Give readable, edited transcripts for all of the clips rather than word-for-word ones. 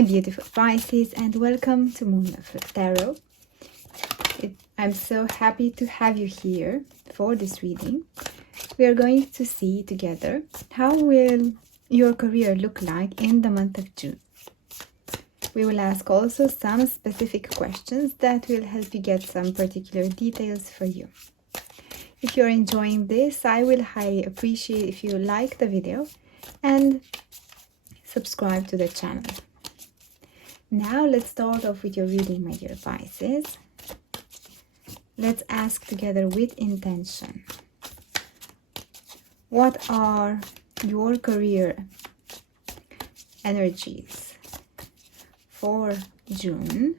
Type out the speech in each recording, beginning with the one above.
my beautiful Pisces, and welcome to Moonlove Tarot. I'm so happy to have you here for this reading. We are going to see together how will your career look like in the month of June. We will ask also some specific questions that will help you get some particular details for you. If you're enjoying this, I will highly appreciate if you like the video and subscribe to the channel. Now let's start off with your reading, my dear Pisces. Let's ask together with intention. What are your career energies for June?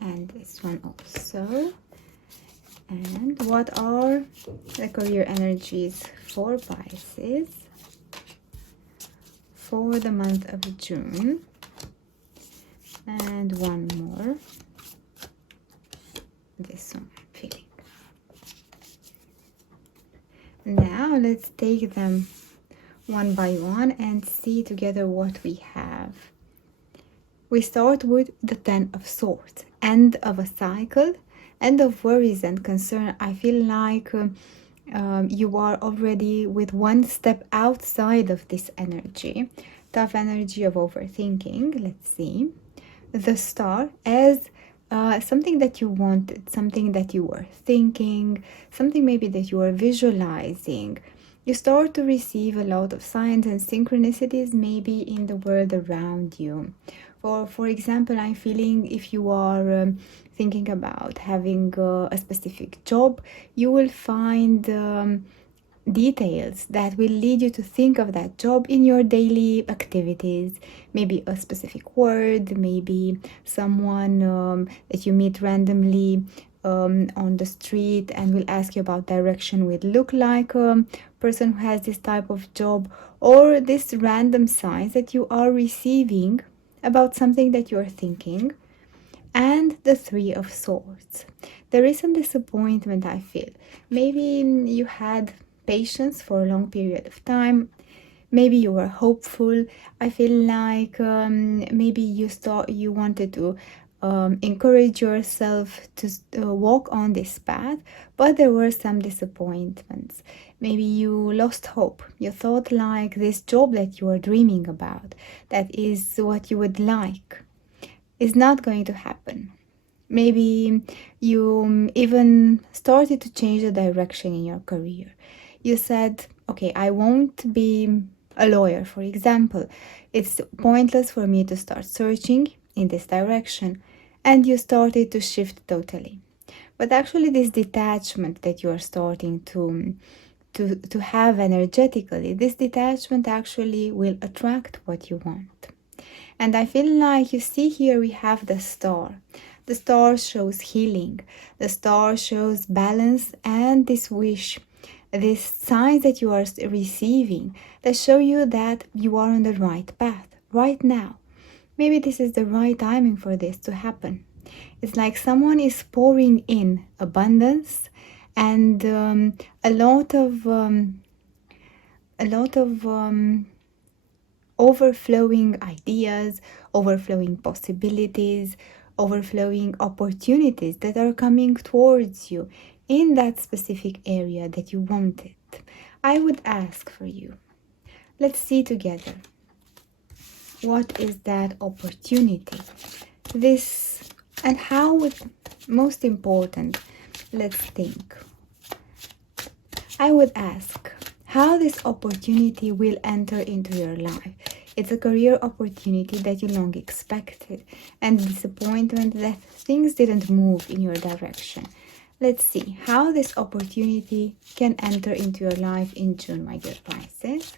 And this one also. And what are the career energies for Pisces for the month of June? And one more. This one I'm feeling. Now let's take them one by one and see together what we have. We start with the Ten of Swords, end of a cycle, end of worries and concern. I feel like you are already with one step outside of this energy, tough energy of overthinking. Let's see. The Star as something that you wanted, something that you were thinking, something maybe that you are visualizing. You start to receive a lot of signs and synchronicities maybe in the world around you. For example, I'm feeling if you are thinking about having a specific job, you will find details that will lead you to think of that job in your daily activities. Maybe a specific word, maybe someone that you meet randomly on the street and will ask you about direction will look like a person who has this type of job, or this random signs that you are receiving about something that you are thinking. And the Three of Swords. There is some disappointment, I feel. Maybe you had patience for a long period of time. Maybe you were hopeful. I feel like maybe you wanted to encourage yourself to walk on this path, but there were some disappointments. Maybe you lost hope. You thought like this job that you are dreaming about, that is what you would like, is not going to happen. Maybe you even started to change the direction in your career. You said, okay, I won't be a lawyer, for example. It's pointless for me to start searching in this direction. And you started to shift totally. But actually this detachment that you are starting to have energetically, this detachment actually will attract what you want. And I feel like you see here we have the Star. The Star shows healing. The Star shows balance and this wish, these signs that you are receiving that show you that you are on the right path right now. Maybe this is the right timing for this to happen. It's like someone is pouring in abundance and a lot of overflowing ideas, overflowing possibilities, overflowing opportunities that are coming towards you in that specific area that you wanted. I would ask for you, let's see together. What is that opportunity? This, and how would, most important, let's think. I would ask how this opportunity will enter into your life. It's a career opportunity that you long expected, and disappointment that things didn't move in your direction. Let's see how this opportunity can enter into your life in June, my dear Pisces.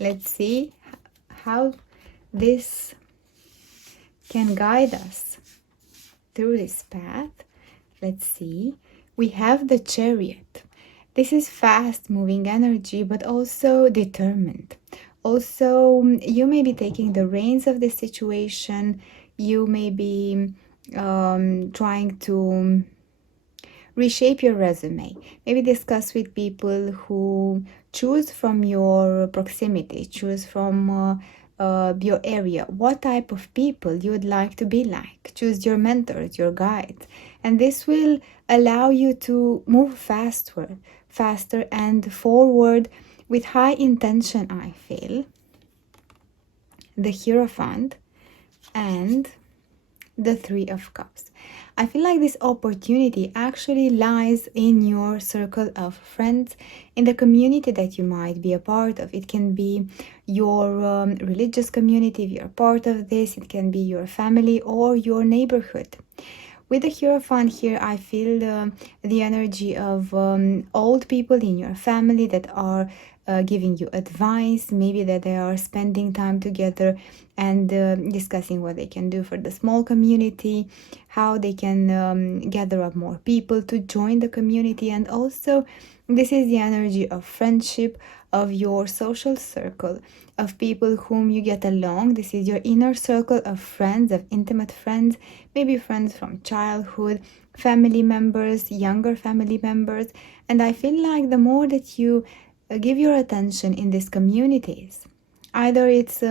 Let's see how this can guide us through this path. Let's see. We have the Chariot. This is fast moving energy, but also determined. Also, you may be taking the reins of the situation. You may be trying to reshape your resume. Maybe discuss with people who choose from your proximity, choose from your area, what type of people you would like to be like. Choose your mentors, your guides, and this will allow you to move faster and forward with high intention. I feel the Hierophant and the Three of Cups. I feel like this opportunity actually lies in your circle of friends, in the community that you might be a part of. It can be your religious community if you're part of this, it can be your family or your neighborhood. With the Hierophant here, I feel the energy of old people in your family that are giving you advice, maybe that they are spending time together and discussing what they can do for the small community, how they can gather up more people to join the community. And also, this is the energy of friendship, of your social circle, of people whom you get along. This is your inner circle of friends, of intimate friends, maybe friends from childhood, family members, younger family members. And I feel like the more that you give your attention in these communities, either it's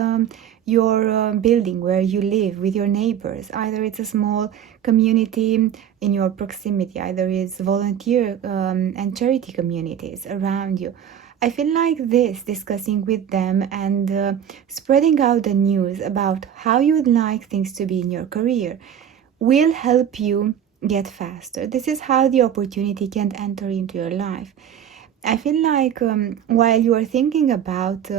your building where you live with your neighbors, either it's a small community in your proximity, either it's volunteer and charity communities around you. I feel like this, discussing with them and spreading out the news about how you would like things to be in your career, will help you get faster. This is how the opportunity can enter into your life. I feel like while you are thinking about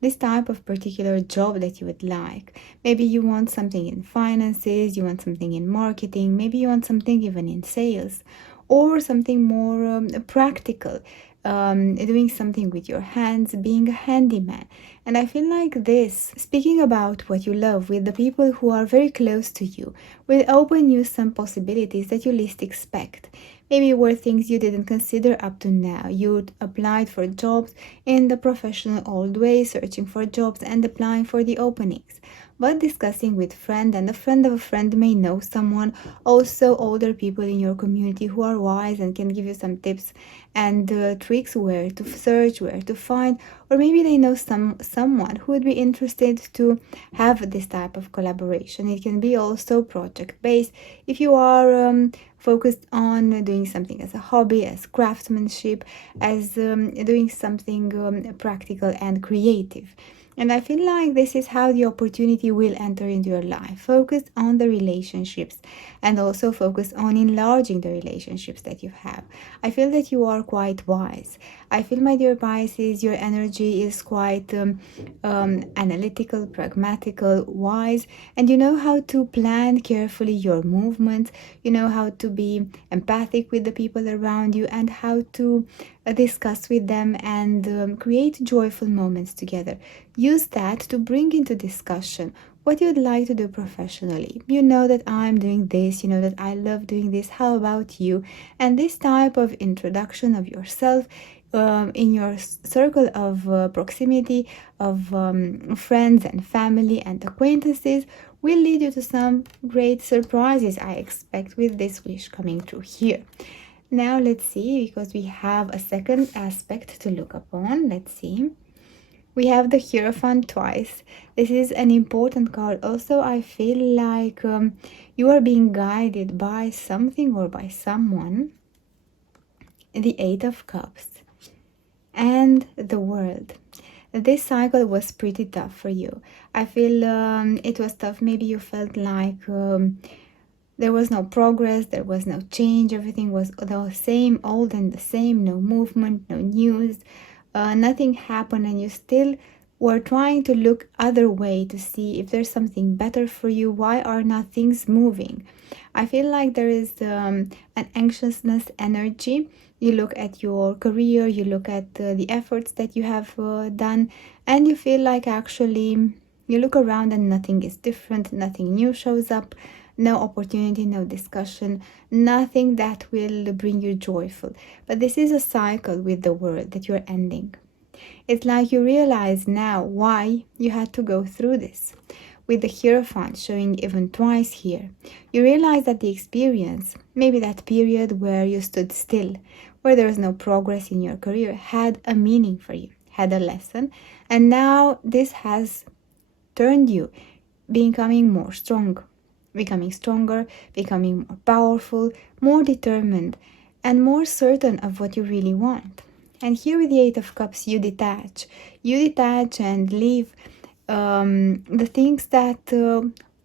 this type of particular job that you would like, maybe you want something in finances, you want something in marketing, maybe you want something even in sales, or something more practical, doing something with your hands, being a handyman. And I feel like this, speaking about what you love with the people who are very close to you, will open you some possibilities that you least expect. Maybe were things you didn't consider up to now. You applied for jobs in the professional old way, searching for jobs and applying for the openings. But discussing with friend, and a friend of a friend may know someone, also older people in your community who are wise and can give you some tips and tricks where to search, where to find, or maybe they know someone who would be interested to have this type of collaboration. It can be also project based if you are focused on doing something as a hobby, as craftsmanship, as doing something practical and creative. And I feel like this is how the opportunity will enter into your life. Focus on the relationships and also focus on enlarging the relationships that you have. I feel that you are quite wise. I feel, my dear Pisces, your energy is quite analytical, pragmatical, wise, and you know how to plan carefully your movements. You know how to be empathic with the people around you and how to discuss with them and create joyful moments together. Use that to bring into discussion what you'd like to do professionally. You know that I'm doing this, you know that I love doing this, how about you? And this type of introduction of yourself in your circle of proximity of friends and family and acquaintances will lead you to some great surprises, I expect, with this wish coming through here. Now let's see, because we have a second aspect to look upon. Let's see. We have the Hierophant twice. This is an important card. Also, I feel like you are being guided by something or by someone. The Eight of Cups and the World. This cycle was pretty tough for you. I feel it was tough. Maybe you felt like there was no progress, there was no change, everything was the same, old and the same, no movement, no news, nothing happened, and you still were trying to look other way to see if there's something better for you. Why are not things moving? I feel like there is an anxiousness energy. You look at your career, you look at the efforts that you have done, and you feel like actually you look around and nothing is different, nothing new shows up. No opportunity, no discussion, nothing that will bring you joyful. But this is a cycle with the world that you're ending. It's like you realize now why you had to go through this. with the Hierophant showing even twice here, you realize that the experience, maybe that period where you stood still, where there was no progress in your career, had a meaning for you, had a lesson, and now this has turned you becoming more strong, becoming stronger, becoming more powerful, more determined, and more certain of what you really want. And here with the Eight of Cups, you detach. You detach and leave the things that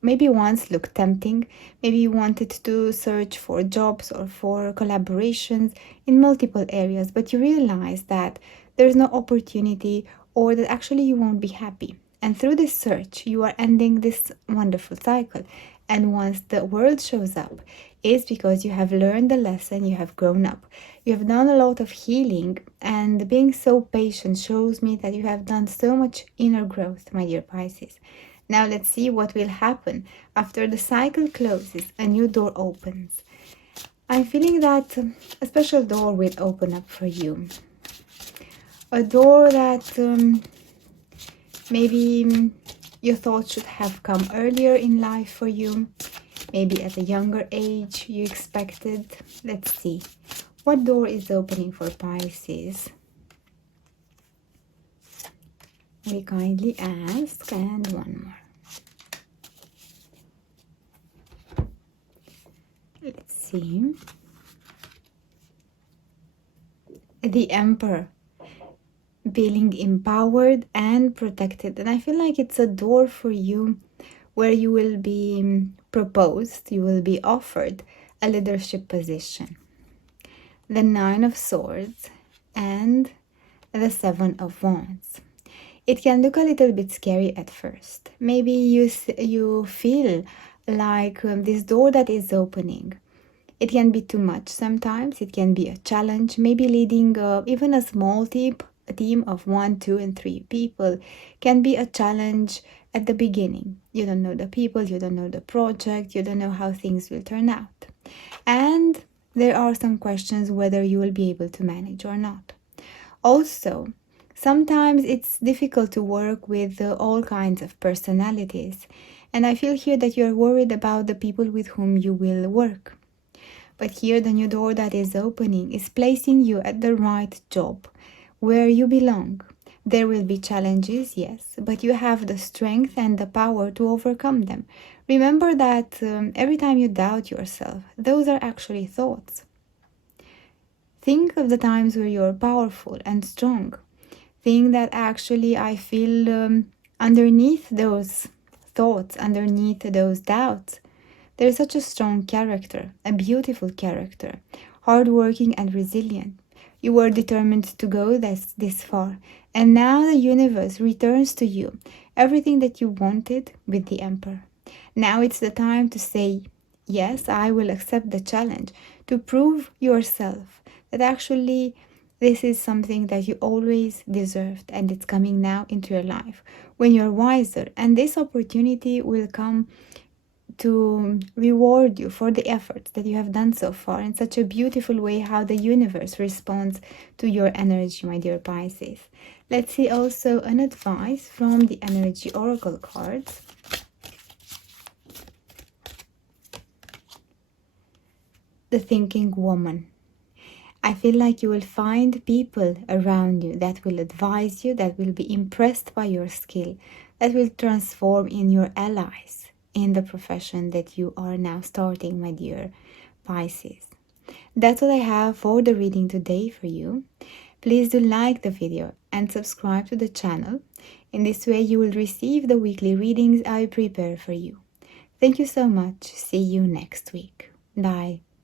maybe once looked tempting. Maybe you wanted to search for jobs or for collaborations in multiple areas, but you realize that there's no opportunity or that actually you won't be happy. And through this search, you are ending this wonderful cycle. And once the world shows up, it's because you have learned the lesson, you have grown up, you have done a lot of healing, and being so patient shows me that you have done so much inner growth, my dear Pisces. Now let's see what will happen after the cycle closes, a new door opens. I'm feeling that a special door will open up for you. A door that maybe you thought should have come earlier in life for you. Maybe at a younger age you expected. Let's see. What door is opening for Pisces? We kindly ask, and one more. Let's see. The Emperor. Feeling empowered and protected. And I feel like it's a door for you where you will be proposed, you will be offered a leadership position. The Nine of Swords and the Seven of Wands. It can look a little bit scary at first. Maybe you feel like this door that is opening, it can be too much sometimes. It can be a challenge. Maybe leading even a small team of 1, 2, and 3 people can be a challenge at the beginning. You don't know the people, you don't know the project, you don't know how things will turn out. And there are some questions whether you will be able to manage or not. Also, sometimes it's difficult to work with all kinds of personalities. And I feel here that you're worried about the people with whom you will work. But here the new door that is opening is placing you at the right job, where you belong. There will be challenges, yes, but you have the strength and the power to overcome them. Remember that every time you doubt yourself, those are actually thoughts. Think of the times where you're powerful and strong. Think that actually I feel underneath those thoughts, underneath those doubts, there is such a strong character, a beautiful character, hardworking and resilient. You were determined to go this far, and now the universe returns to you everything that you wanted with the Emperor. Now it's the time to say, yes, I will accept the challenge, to prove yourself that actually this is something that you always deserved, and it's coming now into your life when you're wiser, and this opportunity will come to reward you for the efforts that you have done so far in such a beautiful way, how the universe responds to your energy, my dear Pisces. Let's see also an advice from the energy oracle cards. The Thinking Woman. I feel like you will find people around you that will advise you, that will be impressed by your skill, that will transform in your allies in the profession that you are now starting, my dear Pisces. That's what I have for the reading today for you. Please do like the video and subscribe to the channel. In this way you will receive the weekly readings I prepare for you. Thank you so much. See you next week. Bye.